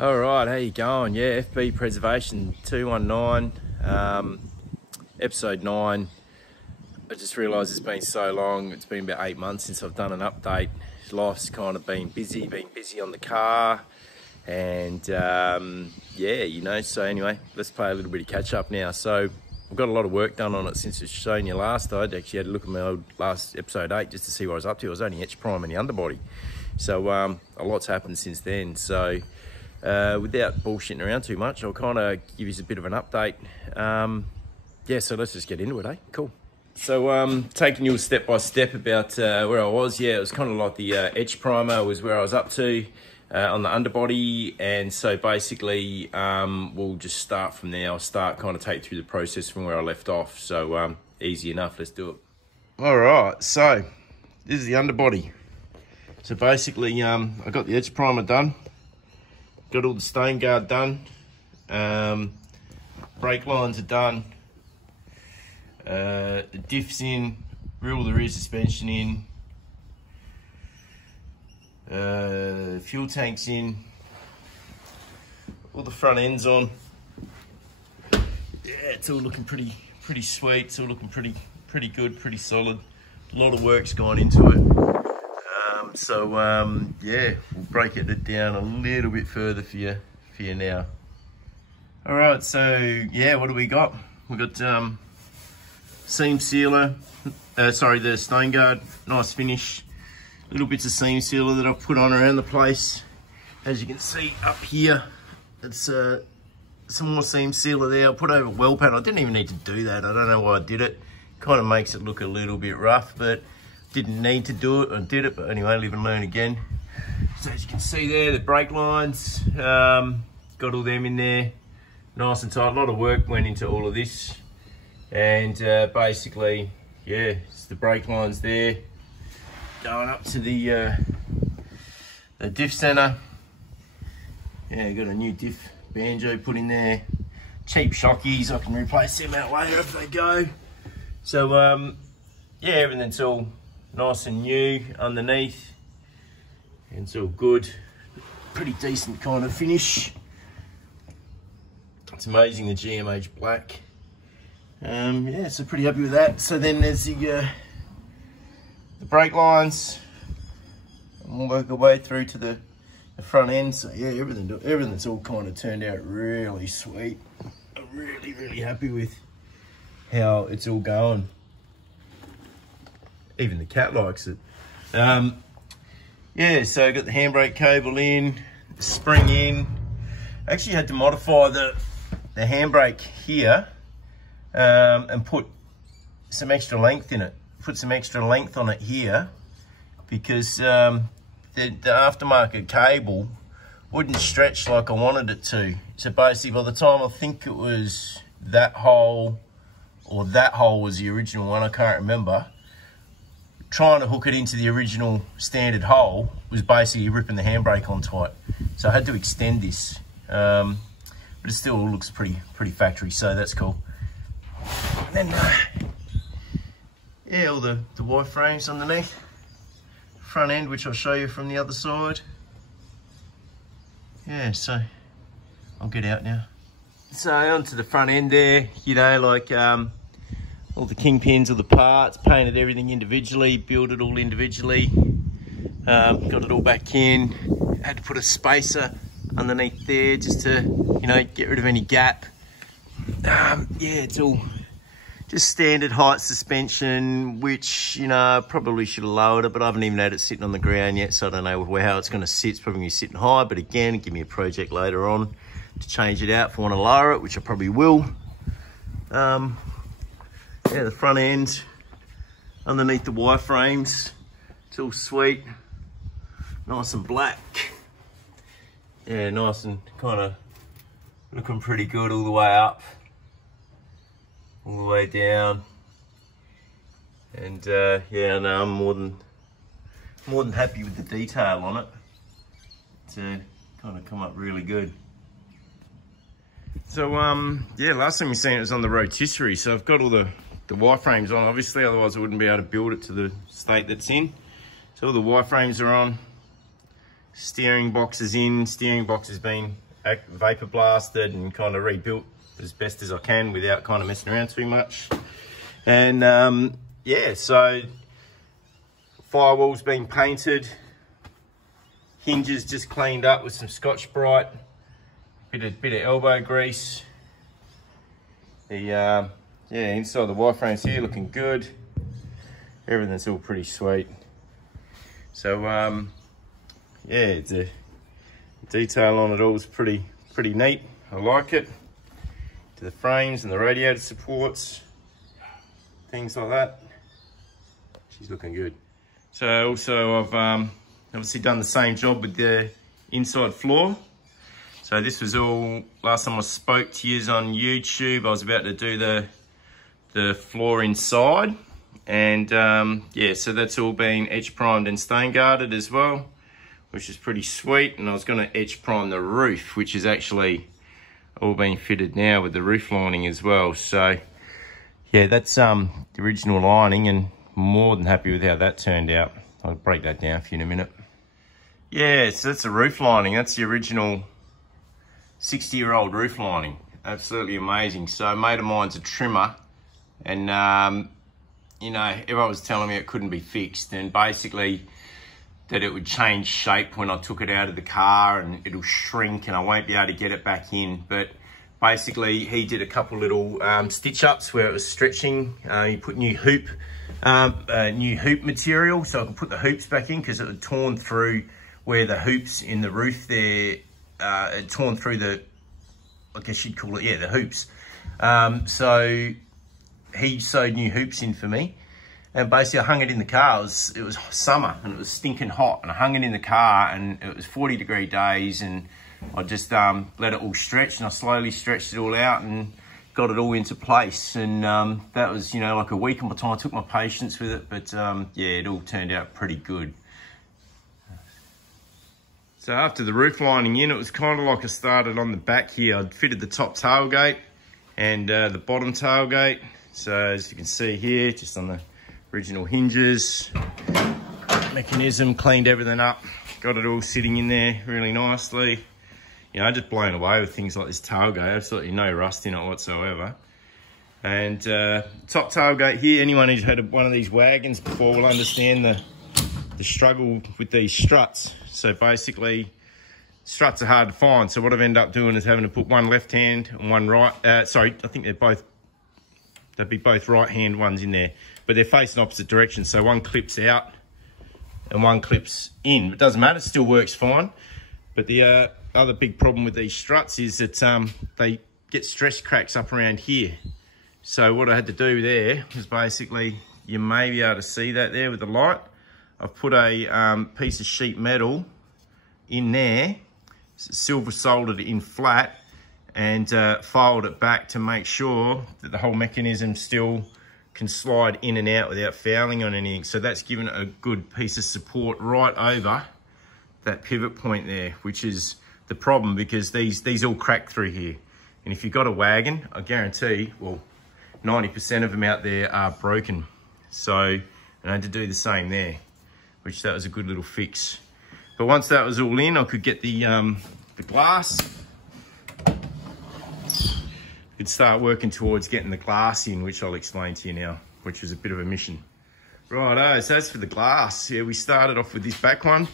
All right, how you going? Yeah, FB Preservation 219, episode 9. I just realised it's been so long. It's been about 8 months since I've done an update. Life's kind of been busy on the car, and yeah, you know. So anyway, let's play a little bit of catch up now. So I've got a lot of work done on it since it's shown you last. I'd actually had a look at my old last episode 8 just to see what I was up to. I was only etch priming the underbody, so a lot's happened since then. So without bullshitting around too much, I'll kind of give you a bit of an update. Yeah, so let's just get into it, eh? Cool. So taking you step by step about where I was. Yeah, it was kind of like the etch primer was where I was up to on the underbody, and so basically we'll just start from there. I'll start kind of take through the process from where I left off. So easy enough, let's do it. All right, so this is the underbody. So basically I got the etch primer done. Got all the stain guard done, brake lines are done, the diff's in, all the rear suspension in, fuel tank's in, all the front end's on. Yeah, it's all looking pretty sweet. It's all looking pretty good, pretty solid. A lot of work's gone into it. Yeah, we'll break it down a little bit further for you now. All right, so yeah, what do we got? We got seam sealer, the stain guard, nice finish. Little bits of seam sealer that I've put on around the place. As you can see up here, it's some more seam sealer there. I put over well pad. I didn't even need to do that. I don't know why I did it. Kind of makes it look a little bit rough, but didn't need to do it. I did it, but anyway, live and learn again. So as you can see there, the brake lines, got all them in there, nice and tight. A lot of work went into all of this, and basically, yeah, it's the brake lines there, going up to the diff center. Yeah, got a new diff banjo put in there. Cheap shockies, I can replace them out later if they go. So yeah, everything's all nice and new underneath, and it's all good. Pretty decent kind of finish. It's amazing, the GMH black. Yeah, so pretty happy with that. So then there's the brake lines, and we'll work our way through to the front end. So yeah, everything's all kind of turned out really sweet. I'm really happy with how it's all going. Even the cat likes it. Yeah, so I got the handbrake cable in, the spring in. I actually had to modify the handbrake here and put some extra length in it. Put some extra length on it here because the aftermarket cable wouldn't stretch like I wanted it to. So basically, by the time I think it was that hole, or that hole was the original one, I can't remember, trying to hook it into the original standard hole was basically ripping the handbrake on tight. So I had to extend this, but it still looks pretty factory, so that's cool. And then, yeah, all the Y-frames underneath. Front end, which I'll show you from the other side. Yeah, so I'll get out now. So onto the front end there, you know, like all the kingpins, all the parts, painted everything individually, built it all individually, got it all back in. Had to put a spacer underneath there just to, you know, get rid of any gap. Yeah, it's all just standard height suspension, which, you know, probably should have lowered it, but I haven't even had it sitting on the ground yet, so I don't know how it's going to sit. It's probably going to be sitting high, but again, give me a project later on to change it out if I want to lower it, which I probably will. Yeah, the front end, underneath the Y-frames, it's all sweet, nice and black. Yeah, nice and kind of looking pretty good all the way up, all the way down. And yeah, no, I'm more than happy with the detail on it. It's kind of come up really good. So yeah, last time you seen it was on the rotisserie, so I've got all the Y-frames on, obviously, otherwise I wouldn't be able to build it to the state that's in. So all the Y-frames are on, steering box is in, steering box has been vapor blasted and kind of rebuilt as best as I can without kind of messing around too much. And yeah, so firewall's been painted, hinges just cleaned up with some Scotch-Brite, bit of elbow grease. The yeah, inside the wireframes here looking good. Everything's all pretty sweet. So yeah, the detail on it all is pretty neat. I like it. To the frames and the radiator supports, things like that. She's looking good. So also I've obviously done the same job with the inside floor. So this was all, last time I spoke to you on YouTube, I was about to do the floor inside. And yeah, so that's all been etch primed and stain guarded as well, which is pretty sweet. And I was gonna etch prime the roof, which is actually all been fitted now with the roof lining as well. So yeah, that's the original lining, and more than happy with how that turned out. I'll break that down for you in a minute. Yeah, so that's the roof lining. That's the original 60-year-old roof lining. Absolutely amazing. So a mate of mine's a trimmer, and you know, everyone was telling me it couldn't be fixed, and basically that it would change shape when I took it out of the car and it'll shrink and I won't be able to get it back in. But basically he did a couple little stitch ups where it was stretching. He put new hoop material so I could put the hoops back in, because it had torn through where the hoops in the roof there, it torn through the, I guess you'd call it, yeah, the hoops. So he sewed new hoops in for me, and basically I hung it in the car. It was summer and it was stinking hot, and I hung it in the car, and it was 40-degree days, and I just let it all stretch, and I slowly stretched it all out and got it all into place. And that was, you know, like a week by the time I took my patience with it. But yeah, it all turned out pretty good. So after the roof lining in, it was kind of like I started on the back here. I'd fitted the top tailgate and the bottom tailgate. So as you can see here, just on the original hinges, mechanism, cleaned everything up, got it all sitting in there really nicely. You know, just blown away with things like this tailgate. Absolutely no rust in it whatsoever. And top tailgate here, anyone who's had one of these wagons before will understand the struggle with these struts. So basically, struts are hard to find. So what I've ended up doing is having to put one left hand and one right. Sorry, I think they'd be both right hand ones in there, but they're facing opposite directions. So one clips out and one clips in. It doesn't matter, it still works fine. But the other big problem with these struts is that they get stress cracks up around here. So what I had to do there was basically, you may be able to see that there with the light. I've put a piece of sheet metal in there, silver soldered it in flat, and filed it back to make sure that the whole mechanism still can slide in and out without fouling on anything. So that's given it a good piece of support right over that pivot point there, which is the problem, because these all crack through here. And if you've got a wagon, I guarantee, well, 90% of them out there are broken. So I had to do the same there, which that was a good little fix. But once that was all in, I could get the glass. Could start working towards getting the glass in, which I'll explain to you now, which was a bit of a mission. Righto, so as for the glass, yeah, we started off with this back one.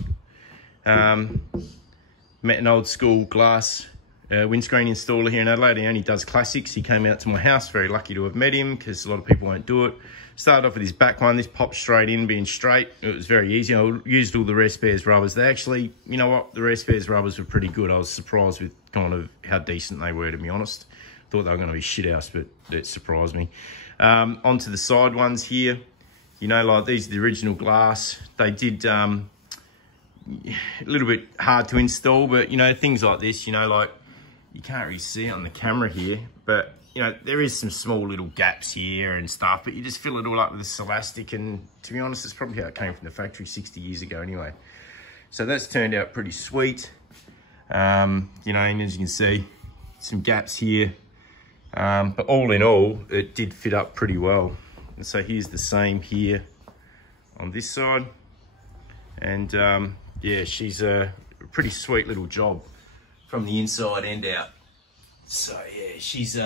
Met an old school glass windscreen installer here in Adelaide. He only does classics. He came out to my house, very lucky to have met him, because a lot of people won't do it. Started off with his back one. This popped straight in, being straight. It was very easy. I used all the Rare Spares rubbers. They actually, you know what, the Rare Spares rubbers were pretty good. I was surprised with kind of how decent they were, to be honest. Thought they were going to be shit house, but it surprised me. Onto the side ones here. You know, like these are the original glass. They did a little bit hard to install, but you know, things like this, you know, like you can't really see it on the camera here, but you know, there is some small little gaps here and stuff, but you just fill it all up with this elastic, and to be honest, it's probably how it came from the factory 60 years ago anyway. So that's turned out pretty sweet. You know, and as you can see, some gaps here. But all in all, it did fit up pretty well. And so here's the same here on this side. And yeah, she's a pretty sweet little job from the inside end out. So yeah, she's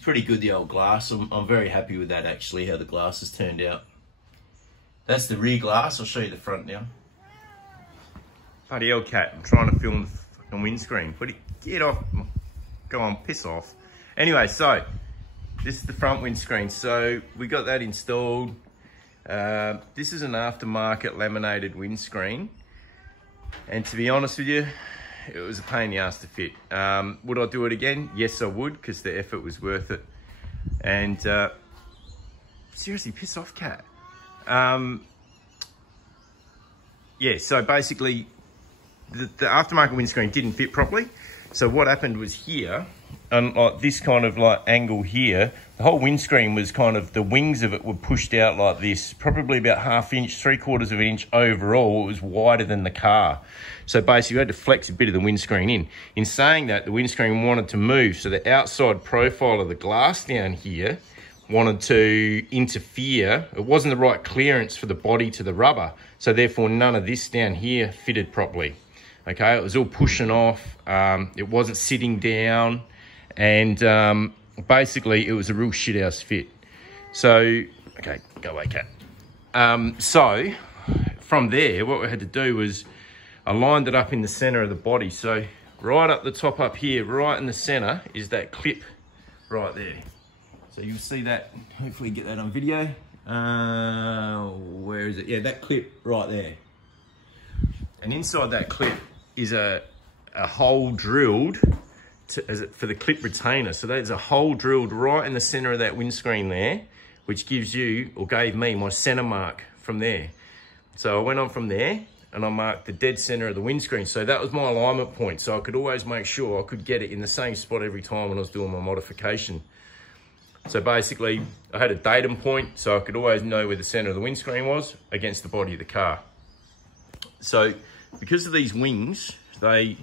pretty good, the old glass. I'm very happy with that actually, how the glass has turned out. That's the rear glass. I'll show you the front now. Bloody hell, cat! I'm trying to film the fucking windscreen. Get off! Go on, piss off. Anyway, so this is the front windscreen. So we got that installed. This is an aftermarket laminated windscreen, and to be honest with you, it was a pain in the ass to fit. Would I do it again? Yes, I would, because the effort was worth it. And seriously, piss off, cat. Yeah, so basically, the aftermarket windscreen didn't fit properly. So what happened was here, and like this kind of like angle here, the whole windscreen was kind of, the wings of it were pushed out like this, probably about 1/2 inch, 3/4 of an inch overall. It was wider than the car. So basically we had to flex a bit of the windscreen in. In saying that, the windscreen wanted to move, so the outside profile of the glass down here wanted to interfere. It wasn't the right clearance for the body to the rubber, so therefore none of this down here fitted properly. Okay, it was all pushing off, it wasn't sitting down, and basically it was a real shithouse fit. So, okay, go away, cat. So from there, what we had to do was, I lined it up in the center of the body. So right up the top up here, right in the center, is that clip right there. So you'll see that, hopefully get that on video. Where is it? Yeah, that clip right there. And inside that clip is a hole drilled for the clip retainer. So there's a hole drilled right in the center of that windscreen there, which gives you, or gave me, my center mark from there. So I went on from there and I marked the dead center of the windscreen. So that was my alignment point. So I could always make sure I could get it in the same spot every time when I was doing my modification. So basically I had a datum point, so I could always know where the center of the windscreen was against the body of the car. So because of these wings, they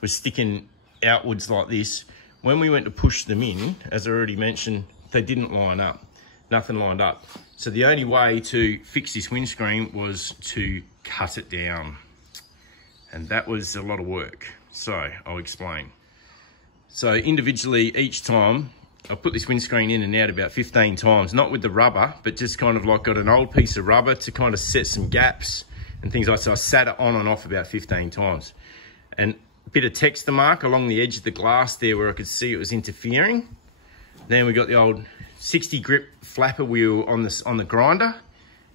were sticking outwards like this. When we went to push them in, as I already mentioned, they didn't line up. Nothing lined up. So the only way to fix this windscreen was to cut it down. And that was a lot of work. So I'll explain. So individually, each time, I put this windscreen in and out about 15 times, not with the rubber, but just kind of like got an old piece of rubber to kind of set some gaps and things like that. So I sat it on and off about 15 times. And a bit of texture mark along the edge of the glass there where I could see it was interfering. Then we got the old 60 grip flapper wheel on the grinder,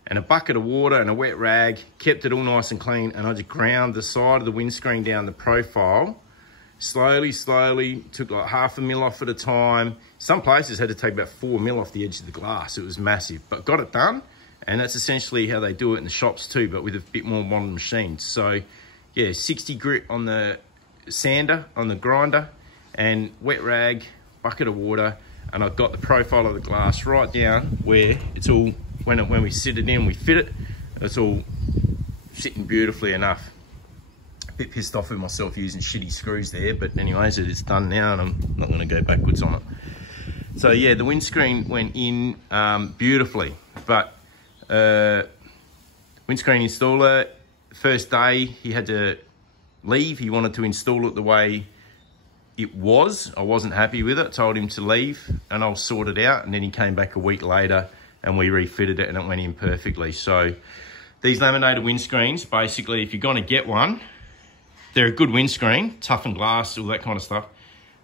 and a bucket of water and a wet rag, kept it all nice and clean, and I just ground the side of the windscreen down the profile. Slowly, took like 1/2 mil off at a time. Some places had to take about 4 mil off the edge of the glass. It was massive, but got it done. And that's essentially how they do it in the shops too, but with a bit more modern machines. So yeah, 60 grit on the sander, on the grinder, and wet rag, bucket of water, and I've got the profile of the glass right down where it's all, when we sit it in, we fit it, it's all sitting beautifully enough. A bit pissed off with myself using shitty screws there, but anyways, it's done now and I'm not gonna go backwards on it. So yeah, the windscreen went in beautifully, but windscreen installer, first day he had to leave. He wanted to install it the way it was. I wasn't happy with it, told him to leave and I'll sort it out. And then he came back a week later and we refitted it and it went in perfectly. So these laminated windscreens, basically, if you're gonna get one, they're a good windscreen, toughened glass, all that kind of stuff,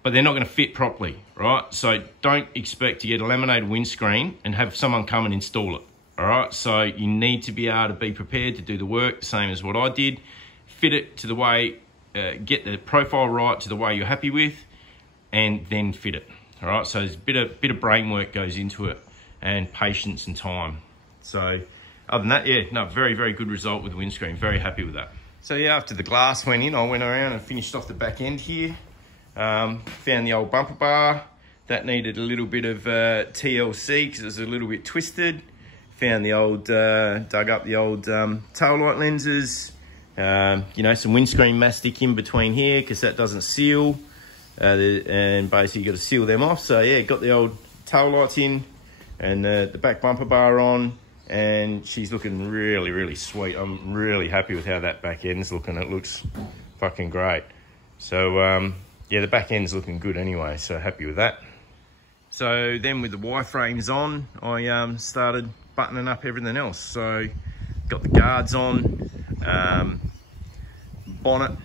but they're not gonna fit properly, right? So don't expect to get a laminated windscreen and have someone come and install it, all right? So you need to be able to be prepared to do the work, same as what I did, fit it to the way, get the profile right to the way you're happy with, and then fit it, all right? So there's a bit of brain work goes into it, and patience and time. So other than that, yeah, no, very, very good result with the windscreen, very happy with that. So yeah, after the glass went in, I went around and finished off the back end here. Found the old bumper bar. That needed a little bit of TLC because it was a little bit twisted. Found the old, dug up the old tail light lenses. You know, some windscreen mastic in between here because that doesn't seal. And basically you got to seal them off. So yeah, got the old tail lights in and the back bumper bar on. And she's looking really, really sweet. I'm really happy with how that back end's looking. It looks fucking great. So yeah, the back end's looking good anyway, so happy with that. So then with the wireframes on, I started buttoning up everything else. So got the guards on, bonnet,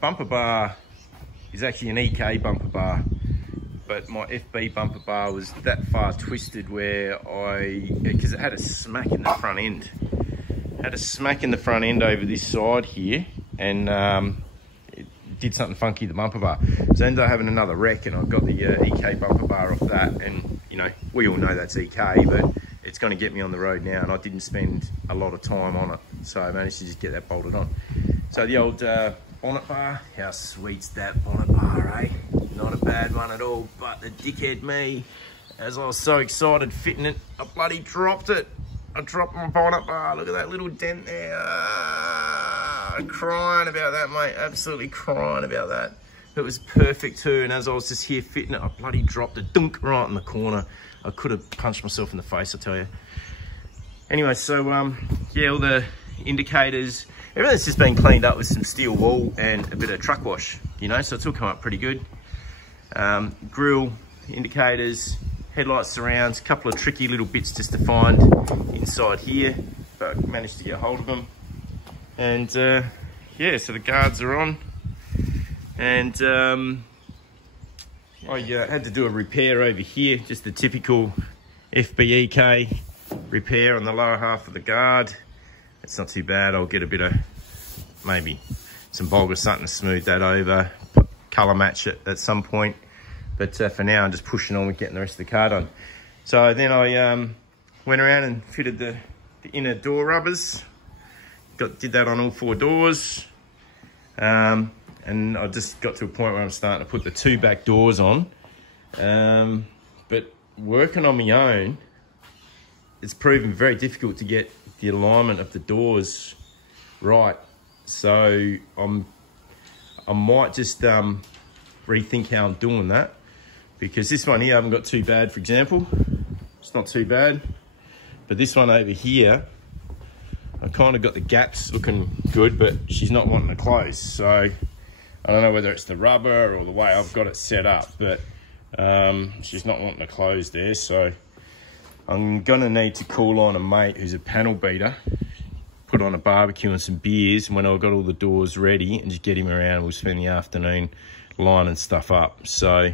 bumper bar is actually an EK bumper bar, but my FB bumper bar was that far twisted where because it had a smack in the front end. Had a smack in the front end over this side here, and it did something funky to the bumper bar. So I ended up having another wreck, and I got the EK bumper bar off that, and you know, we all know that's EK, but it's going to get me on the road now, and I didn't spend a lot of time on it, so I managed to just get that bolted on. So the old bonnet bar, how sweet's that bonnet bar, eh? Not a bad one at all, but the dickhead me, as I was so excited fitting it, I bloody dropped it. I dropped my bonnet bar, look at that little dent there. Crying about that, mate, absolutely crying about that. It was perfect too, and as I was just here fitting it, I bloody dropped it, dunk, right in the corner. I could have punched myself in the face, I tell you. Anyway, so yeah, all the indicators, everything's just been cleaned up with some steel wool and a bit of truck wash, you know, so it's all come up pretty good. Grill, indicators, headlight surrounds, a couple of tricky little bits just to find inside here, but managed to get hold of them. And yeah, so the guards are on, and I had to do a repair over here, just the typical FBEK repair on the lower half of the guard. It's not too bad. I'll get a bit of maybe some bulb or something to smooth that over, colour match it at some point. But for now, I'm just pushing on with getting the rest of the car done. So then I went around and fitted the inner door rubbers. Did that on all 4 doors. And I just got to a point where I'm starting to put the 2 back doors on. But working on my own, it's proven very difficult to get the alignment of the doors right. So I might just rethink how I'm doing that, because this one here I haven't got too bad, for example. It's not too bad. But this one over here, I kind of got the gaps looking good, but she's not wanting to close. So I don't know whether it's the rubber or the way I've got it set up, but she's not wanting to close there. So I'm gonna need to call on a mate who's a panel beater, put on a barbecue and some beers when I've got all the doors ready, and just get him around. We'll spend the afternoon lining stuff up. So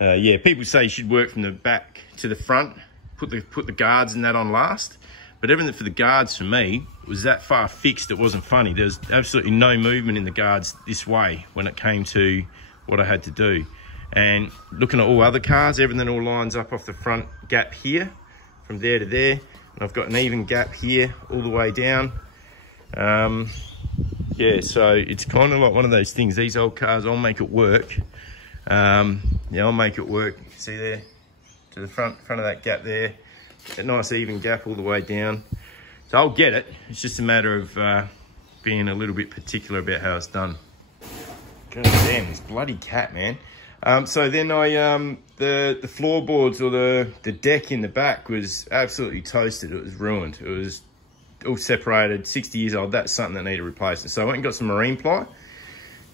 yeah, people say you should work from the back to the front, put the guards and that on last. But everything for the guards for me was that far fixed, it wasn't funny. There's absolutely no movement in the guards this way when it came to what I had to do. And looking at all other cars, everything all lines up off the front gap here, from there to there. And I've got an even gap here all the way down. Yeah, so it's kind of like one of those things. These old cars, I'll make it work. Yeah, I'll make it work. See there, to the front of that gap there. A nice even gap all the way down. So I'll get it. It's just a matter of being a little bit particular about how it's done. God damn, this bloody cat, man. So then the floorboards, or the deck in the back, was absolutely toasted. It was ruined. It was all separated, 60 years old. That's something that needed replacing. So I went and got some marine ply.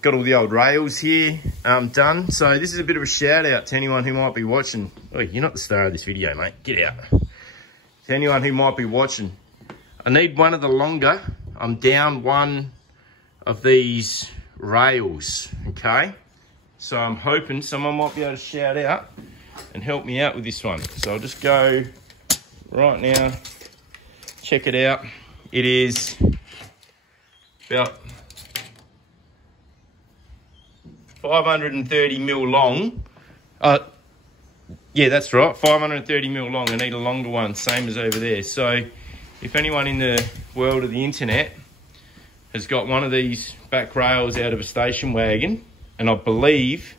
Got all the old rails here done. So this is a bit of a shout out to anyone who might be watching. Oh, you're not the star of this video, mate. Get out. To anyone who might be watching, I need one of the longer. I'm down one of these rails, okay? So I'm hoping someone might be able to shout out and help me out with this one. So I'll just go right now, check it out. It is about 530 mil long. Yeah, that's right, 530 mil long. I need a longer one, same as over there. So if anyone in the world of the internet has got one of these back rails out of a station wagon, and I believe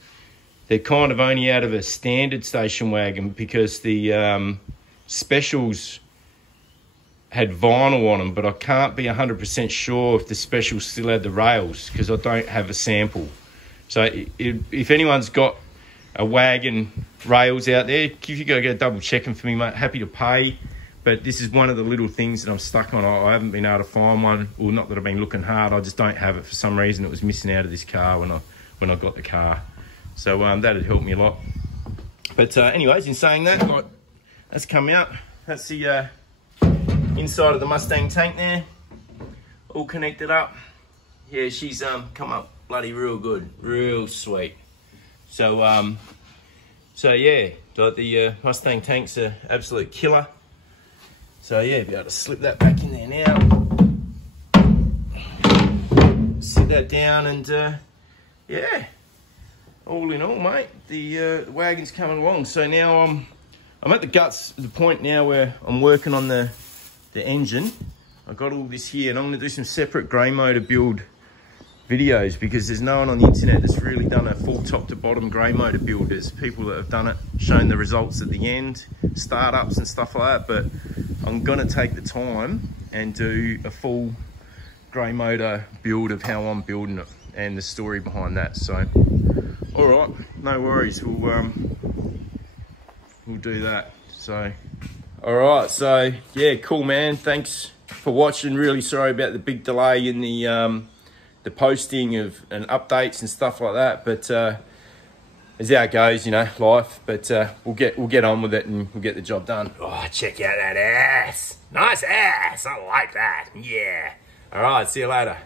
they're kind of only out of a standard station wagon because the specials had vinyl on them, but I can't be 100% sure if the specials still had the rails because I don't have a sample. So if anyone's got a wagon rails out there, if you go double check them for me, mate, happy to pay. But this is one of the little things that I'm stuck on. I haven't been able to find one. Well, not that I've been looking hard. I just don't have it for some reason. It was missing out of this car when I got the car. So that'd help me a lot. But anyways, in saying that, like, that's come out. That's the inside of the Mustang tank there, all connected up. Yeah, she's come up bloody real good, real sweet. So yeah, like the Mustang tank's an absolute killer. So yeah, be able to slip that back in there now. Sit that down, and yeah, all in all, mate, the wagon's coming along. So now I'm at the point now where I'm working on the engine. I've got all this here, and I'm gonna do some separate grey motor build videos, because there's no one on the internet that's really done a full top to bottom grey motor build. There's people that have done it, shown the results at the end, startups and stuff like that, but I'm gonna take the time and do a full grey motor build of how I'm building it and the story behind that. So all right, no worries, we'll do that. So all right, so yeah, cool, man, thanks for watching. Really sorry about the big delay in the posting of and updates and stuff like that, but as how it goes, you know, life. But we'll get on with it, and we'll get the job done. Oh, check out that ass, nice ass, I like that. Yeah, all right, see you later.